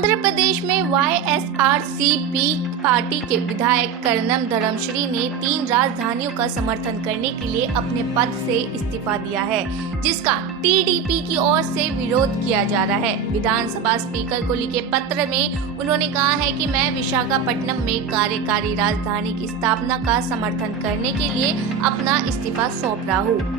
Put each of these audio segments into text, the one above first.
आंध्र प्रदेश में YSRCP party के विधायक कर्नम धर्मश्री ने 3 राजधानियों का समर्थन करने के लिए अपने पद से इस्तीफा दिया है, जिसका टीडीपी की ओर से विरोध किया जा रहा है। विधानसभा स्पीकर को लिखे पत्र में उन्होंने कहा है कि मैं विशाखापट्टनम में कार्यकारी राजधानी की स्थापना का समर्थन करने के लिए अपना इस्तीफा सौंप रहा हूँ।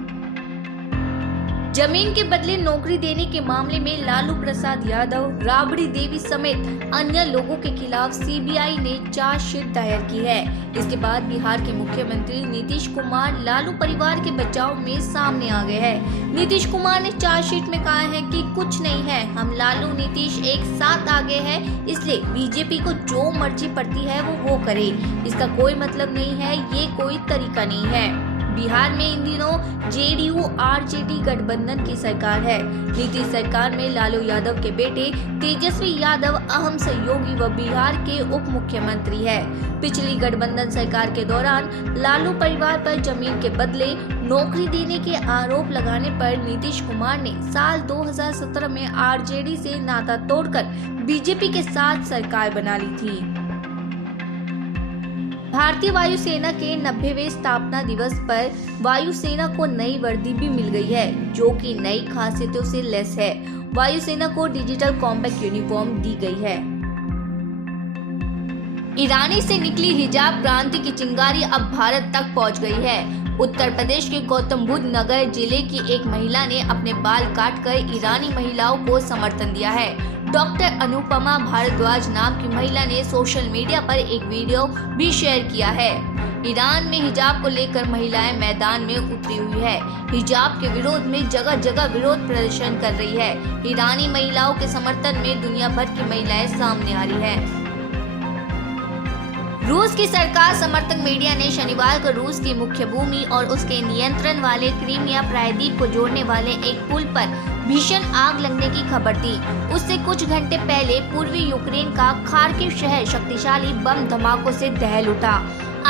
जमीन के बदले नौकरी देने के मामले में लालू प्रसाद यादव, राबड़ी देवी समेत अन्य लोगों के खिलाफ सीबीआई ने चार्जशीट दायर की है। इसके बाद बिहार के मुख्यमंत्री नीतीश कुमार लालू परिवार के बचाव में सामने आ गए हैं। नीतीश कुमार ने चार्जशीट में कहा है कि कुछ नहीं है, हम लालू नीतीश एक साथ आ गए हैं, इसलिए बीजेपी को जो मर्जी पड़ती है वो करे। इसका कोई मतलब नहीं है, ये कोई तरीका नहीं है। बिहार में इन दिनों जेडीयू आरजेडी गठबंधन की सरकार है। नीतीश सरकार में लालू यादव के बेटे तेजस्वी यादव अहम सहयोगी व बिहार के उप मुख्यमंत्री है। पिछली गठबंधन सरकार के दौरान लालू परिवार पर जमीन के बदले नौकरी देने के आरोप लगाने पर नीतीश कुमार ने साल 2017 में आरजेडी से नाता तोड़कर बीजेपी के साथ सरकार बना ली थी। भारतीय वायुसेना के 90वें स्थापना दिवस पर वायुसेना को नई वर्दी भी मिल गई है, जो कि नई खासियतों से लैस है। वायुसेना को डिजिटल कॉम्बैट यूनिफॉर्म दी गई है। ईरानी से निकली हिजाब क्रांति की चिंगारी अब भारत तक पहुंच गई है। उत्तर प्रदेश के गौतम बुद्ध नगर जिले की एक महिला ने अपने बाल काटकर ईरानी महिलाओं को समर्थन दिया है। डॉक्टर अनुपमा भारद्वाज नाम की महिला ने सोशल मीडिया पर एक वीडियो भी शेयर किया है। ईरान में हिजाब को लेकर महिलाएं मैदान में उतरी हुई है। हिजाब के विरोध में जगह जगह विरोध प्रदर्शन कर रही है। ईरानी महिलाओं के समर्थन में दुनिया भर की महिलाएं सामने आ रही हैं। रूस की सरकार समर्थक मीडिया ने शनिवार को रूस की मुख्य भूमि और उसके नियंत्रण वाले क्रीमिया प्रायद्वीप को जोड़ने वाले एक पुल पर भीषण आग लगने की खबर दी। उससे कुछ घंटे पहले पूर्वी यूक्रेन का खार्किव शहर शक्तिशाली बम धमाकों से दहल उठा।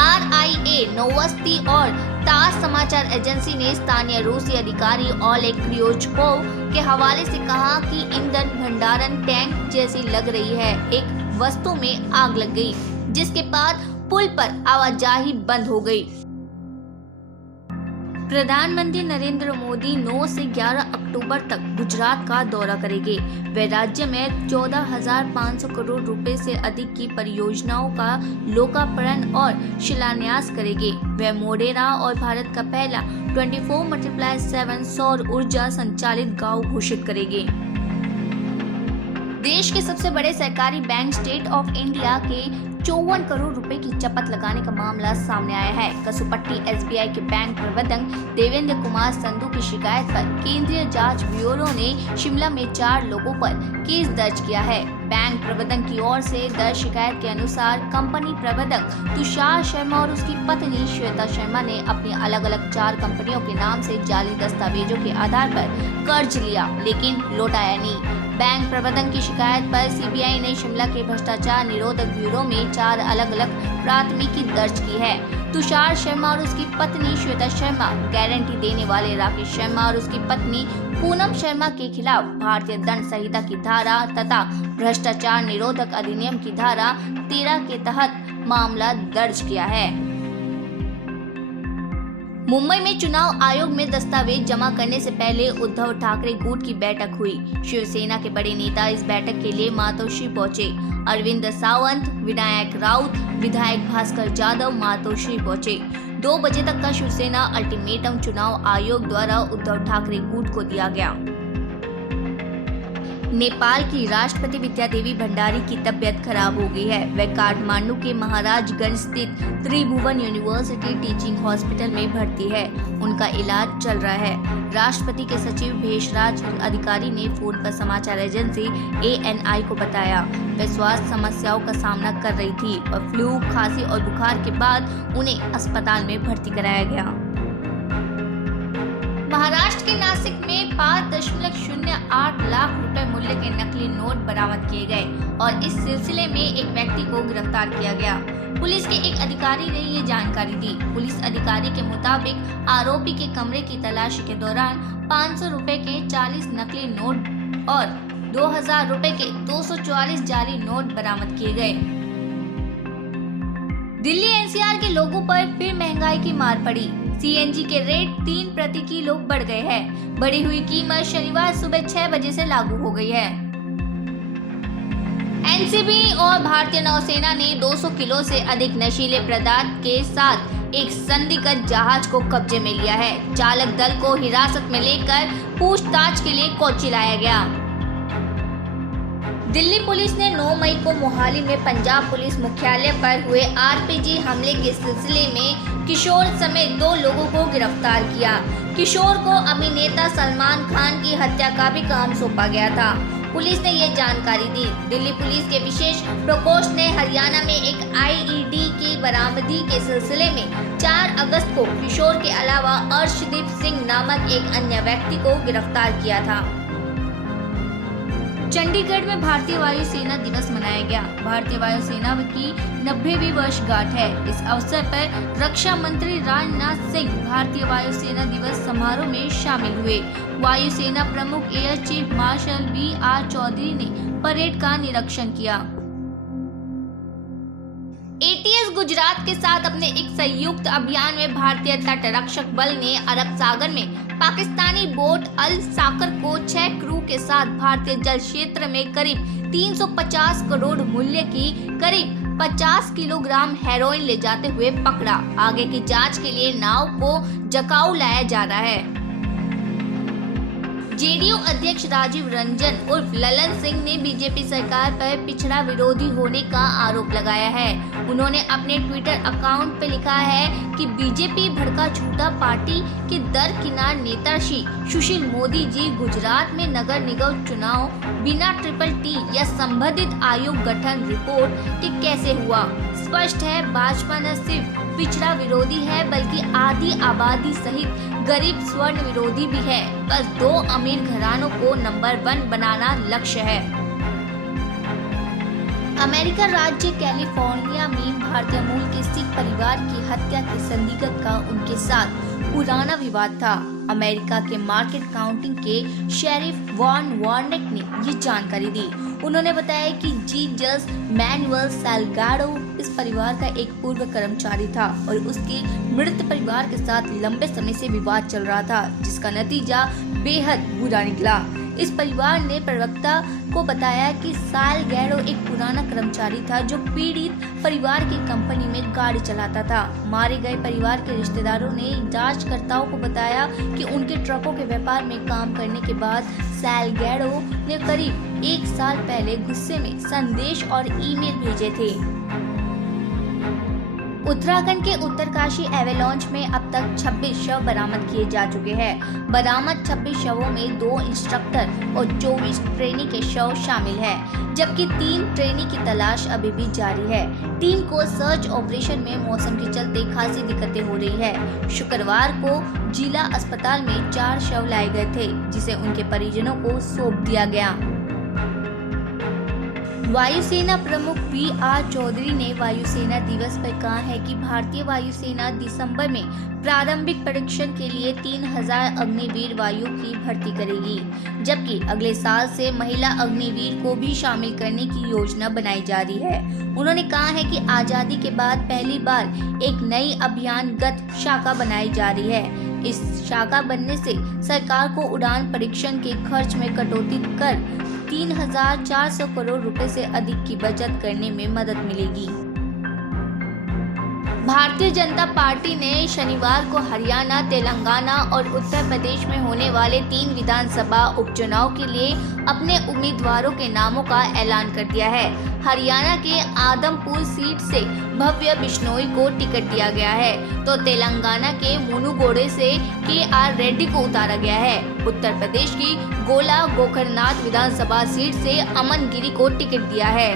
RIA नोवोस्ती और तास समाचार एजेंसी ने स्थानीय रूसी अधिकारी ओलेग क्रियोचकोव के हवाले से कहा कि ईंधन भंडारण टैंक जैसी लग रही है। एक वस्तु में आग लग गई, जिसके बाद पुल पर आवाजाही बंद हो गई। प्रधानमंत्री नरेंद्र मोदी 9 से 11 अक्टूबर तक गुजरात का दौरा करेंगे। वे राज्य में 14,500 करोड़ रुपए से अधिक की परियोजनाओं का लोकार्पण और शिलान्यास करेंगे। वे मोढेरा और भारत का पहला 24x7 सौर ऊर्जा संचालित गांव घोषित करेंगे। देश के सबसे बड़े सरकारी बैंक स्टेट ऑफ इंडिया के 54 करोड़ रुपए की चपत लगाने का मामला सामने आया है। कसुपट्टी SBI के बैंक प्रबंधक देवेंद्र कुमार संधू की शिकायत पर केंद्रीय जांच ब्यूरो ने शिमला में 4 लोगों पर केस दर्ज किया है। बैंक प्रबंधक की ओर से दर्ज शिकायत के अनुसार कंपनी प्रबंधक तुषार शर्मा और उसकी पत्नी श्वेता शर्मा ने अपनी अलग अलग 4 कंपनियों के नाम से जाली दस्तावेजों के आधार पर कर्ज लिया, लेकिन लौटाया नहीं। बैंक प्रबंधक की शिकायत पर सीबीआई ने शिमला के भ्रष्टाचार निरोधक ब्यूरो में 4 अलग अलग प्राथमिकी दर्ज की है। तुषार शर्मा और उसकी पत्नी श्वेता शर्मा, गारंटी देने वाले राकेश शर्मा और उसकी पत्नी पूनम शर्मा के खिलाफ भारतीय दंड संहिता की धारा तथा भ्रष्टाचार निरोधक अधिनियम की धारा 13 के तहत मामला दर्ज किया है। मुंबई में चुनाव आयोग में दस्तावेज जमा करने से पहले उद्धव ठाकरे गुट की बैठक हुई। शिवसेना के बड़े नेता इस बैठक के लिए मातोश्री पहुंचे। अरविंद सावंत, विनायक राउत, विधायक भास्कर जाधव मातोश्री पहुंचे। 2 बजे तक का शिवसेना अल्टीमेटम चुनाव आयोग द्वारा उद्धव ठाकरे गुट को दिया गया। नेपाल की राष्ट्रपति विद्यादेवी भंडारी की तबीयत खराब हो गई है। वह काठमांडू के महाराजगंज स्थित त्रिभुवन यूनिवर्सिटी टीचिंग हॉस्पिटल में भर्ती है। उनका इलाज चल रहा है। राष्ट्रपति के सचिव भेषराज अधिकारी ने फोन पर समाचार एजेंसी ANI को बताया। वह स्वास्थ्य समस्याओं का सामना कर रही थी और फ्लू, खांसी और बुखार के बाद उन्हें अस्पताल में भर्ती कराया गया। महाराष्ट्र के नासिक में 5.08 लाख रुपए मूल्य के नकली नोट बरामद किए गए और इस सिलसिले में एक व्यक्ति को गिरफ्तार किया गया। पुलिस के एक अधिकारी ने ये जानकारी दी। पुलिस अधिकारी के मुताबिक आरोपी के कमरे की तलाशी के दौरान 500 रुपए के 40 नकली नोट और 2000 रुपए के 244 जाली नोट बरामद किए गए। दिल्ली एनसीआर के लोगों पर फिर महंगाई की मार पड़ी। सीएनजी के रेट 3 प्रति किलो बढ़ गए हैं। बढ़ी हुई कीमत शनिवार सुबह 6 बजे से लागू हो गई है। एनसीबी और भारतीय नौसेना ने 200 किलो से अधिक नशीले पदार्थ के साथ एक संदिग्ध जहाज को कब्जे में लिया है। चालक दल को हिरासत में लेकर पूछताछ के लिए कोच्चि लाया गया। दिल्ली पुलिस ने 9 मई को मोहाली में पंजाब पुलिस मुख्यालय पर हुए आरपीजी हमले के सिलसिले में किशोर समेत 2 लोगों को गिरफ्तार किया। किशोर को अभिनेता सलमान खान की हत्या का भी काम सौंपा गया था। पुलिस ने ये जानकारी दी। दिल्ली पुलिस के विशेष प्रकोष्ठ ने हरियाणा में एक आईईडी की बरामदगी के सिलसिले में 4 अगस्त को किशोर के अलावा अर्शदीप सिंह नामक एक अन्य व्यक्ति को गिरफ्तार किया था। चंडीगढ़ में भारतीय वायुसेना दिवस मनाया गया। भारतीय वायुसेना की 90वीं वर्षगांठ है। इस अवसर पर रक्षा मंत्री राजनाथ सिंह भारतीय वायुसेना दिवस समारोह में शामिल हुए। वायुसेना प्रमुख air chief marshal V R. Chaudhary ने परेड का निरीक्षण किया। एटीएस गुजरात के साथ अपने एक संयुक्त अभियान में भारतीय तट रक्षक बल ने अरब सागर में पाकिस्तानी बोट अल साकर को 6 क्रू के साथ भारतीय जल क्षेत्र में करीब 350 करोड़ मूल्य की करीब 50 किलोग्राम हेरोइन ले जाते हुए पकड़ा। आगे की जांच के लिए नाव को जकाऊ लाया जा रहा है। जेडीयू अध्यक्ष राजीव रंजन उर्फ ललन सिंह ने बीजेपी सरकार पर पिछड़ा विरोधी होने का आरोप लगाया है। उन्होंने अपने ट्विटर अकाउंट पर लिखा है कि बीजेपी भड़का झूठा पार्टी के दरकिनार नेता श्री सुशील मोदी जी गुजरात में नगर निगम चुनाव बिना ट्रिपल-टी या संबंधित आयोग गठन रिपोर्ट के कैसे हुआ। स्पष्ट है, भाजपा न सिर्फ पिछड़ा विरोधी है बल्कि आधी आबादी सहित गरीब स्वर्ण विरोधी भी है। बस 2 अमीर घरानों को नंबर 1 बनाना लक्ष्य है। अमेरिका राज्य कैलिफोर्निया में भारतीय मूल के सिख परिवार की हत्या के संदिग्ध का उनके साथ पुराना विवाद था। अमेरिका के मार्केट काउंटी के शेरिफ वॉन वार्नेक ने ये जानकारी दी। उन्होंने बताया कि जीजस मैनुअल सैल्गाडो इस परिवार का एक पूर्व कर्मचारी था और उसके मृत परिवार के साथ लंबे समय से विवाद चल रहा था, जिसका नतीजा बेहद बुरा निकला। इस परिवार ने प्रवक्ता को बताया कि सैल्गाडो एक पुराना कर्मचारी था जो पीड़ित परिवार की कंपनी में गाड़ी चलाता था। मारे गए परिवार के रिश्तेदारों ने जांचकर्ताओं को बताया कि उनके ट्रकों के व्यापार में काम करने के बाद सैल्गाडो ने करीब 1 साल पहले गुस्से में संदेश और ईमेल भेजे थे। उत्तराखंड के उत्तरकाशी एवेलॉन्च में अब तक 26 शव बरामद किए जा चुके हैं। बरामद 26 शवों में 2 इंस्ट्रक्टर और 24 ट्रेनी के शव शामिल हैं, जबकि 3 ट्रेनी की तलाश अभी भी जारी है। टीम को सर्च ऑपरेशन में मौसम के चलते खासी दिक्कतें हो रही है। शुक्रवार को जिला अस्पताल में 4 शव लाए गए थे, जिसे उनके परिजनों को सौंप दिया गया। वायुसेना प्रमुख वी.आर. चौधरी ने वायुसेना दिवस पर कहा है कि भारतीय वायुसेना दिसंबर में प्रारंभिक परीक्षण के लिए 3000 अग्निवीर वायु की भर्ती करेगी, जबकि अगले साल से महिला अग्निवीर को भी शामिल करने की योजना बनाई जा रही है। उन्होंने कहा है कि आजादी के बाद पहली बार एक नई अभियानगत शाखा बनाई जा रही है। इस शाखा बनने से सरकार को उड़ान परीक्षण के खर्च में कटौती कर 3400 करोड़ रुपए से अधिक की बचत करने में मदद मिलेगी। भारतीय जनता पार्टी ने शनिवार को हरियाणा, तेलंगाना और उत्तर प्रदेश में होने वाले 3 विधानसभा उपचुनाव के लिए अपने उम्मीदवारों के नामों का ऐलान कर दिया है। हरियाणा के आदमपुर सीट से भव्य बिश्नोई को टिकट दिया गया है, तो तेलंगाना के मुनुगोडे से के.आर. रेड्डी को उतारा गया है। उत्तर प्रदेश की गोला गोकर्णनाथ विधानसभा सीट से अमन गिरी को टिकट दिया है।